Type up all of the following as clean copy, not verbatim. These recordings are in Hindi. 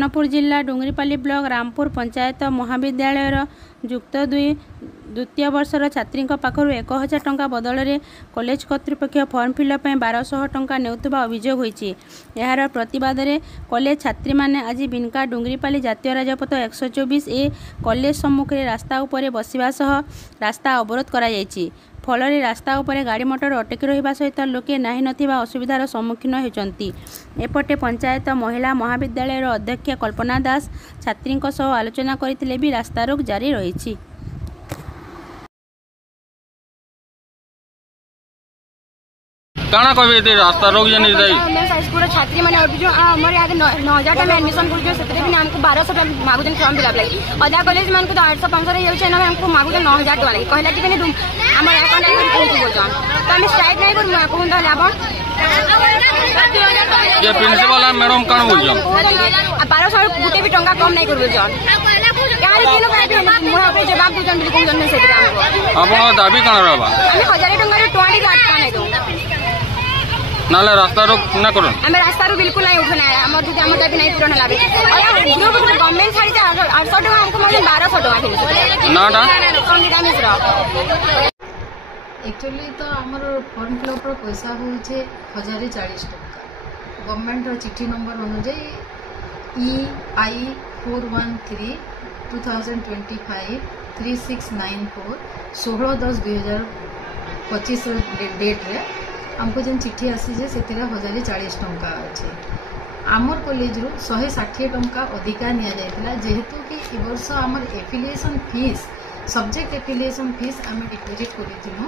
सुवर्णपुर जिला डुंगरीपाली ब्लॉक रामपुर पंचायत महाविद्यालय युक्त द्वितीय वर्षर छात्री पाखर 1000 टंका बदल में कॉलेज कर्तृपक्ष फॉर्म फिलअप 1200 टंका नेउतबा अभियोग होईछि। यार प्रतिवाद में कॉलेज छात्री माने आज बिनका डुंगरीपाली जातीय राजपथ 124 ए कॉलेज सम्मुख में रास्ता उपरे बसिबा सह रास्ता अवरोध करा जायछि। फल रास्ता उपरे गाड़ी मोटर अटकी रहिबा सहित लोके नाही नथिबा असुविधार सम्मुखीन होचंती। एपटे पंचायत महिला महाविद्यालय अध्यक्ष कल्पना दास छात्री सह आलोचना करथिले भी रास्ता रोक जारी रहिछि। काना कहबे रास्ता रोक जनी दई मैं हाईस्कूल छात्री माने अभी जो हमर याद 9000 टाइम एडमिशन कर जो सेतरे भी हमको 1200 टाइम मागुजन फॉर्म फिलअप लागी अधा कॉलेज मान को तो 800 500 रे जाउछे ना हमको मागुजन 9000 टका लागी कहला कि कने हमर अकाउंट में पहुंच बोलजन तो हम स्ट्राइक नहीं करू अकाउंट लाभ ये प्रिंसिपल मैडम कान बोलजन 1200 गुटे भी टंका कम नहीं करबो जन यार किनो पे मोरा पे जवाब दुजन बिल्कुल जन में सेतरे हमको आपन दाबी कान रहबा हम 1000 टंका रे 20 लाख का नहीं दो नाले रास्ता रोक ना करो हम रास्ता रो बिल्कुल नहीं उठना है हम जो हम टाइप नहीं पूर्ण लागे और ग्रुप गवर्नमेंट साइड 800 टका हमको मतलब 1200 टका देले नाटा संगीता मिश्र एक्चुअली तो हमर फॉर्म फिलअप रो पैसा होचे 1040 टका गवर्नमेंट रो चिट्ठी नंबर अनुसार EI413 2025 3694 16/10/2025 डेट रे हमको जन चिट्ठी आसी जे से 1040 टंका अच्छे आमर कॉलेज रू 160 टंका अधिका निया जायतिला जेहेतु कि ए वर्ष आमर affiliation fees subject affiliation fees आम डिपोजिट करिथिनु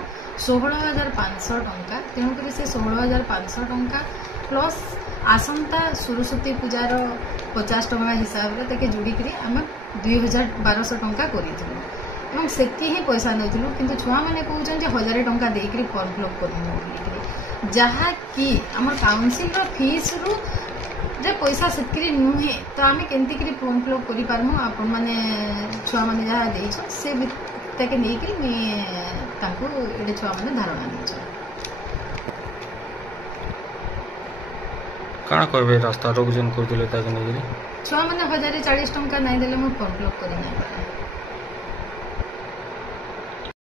16500 टंका तेणुक से 16500 टंका प्लस आसंता सरस्वती पूजार 50 टंका हिसाब रे तके जोड़ी करी आम 2200 टंका करिथिनु एवं सेति ही पैसा नैथिलु किंतु छुआ माने कहउछन जे 1000 टंका देकरी फॉर्म फिलअप करिनु जहा कि आमर काउंसिल रो फीस रू जे पैसा सेकरी नुहे तो आमे केंती करी फॉर्म फिलअप करि पारमु आपन माने छुआ माने जहा देछ से तके नै कि मी ताको एडे छुआ माने धारणा देछ काना कहबे रास्ता रोक जन कर दिले ताके नै छुआ माने 1040 टंका नै देले मो फॉर्म फिलअप करि नै पारे।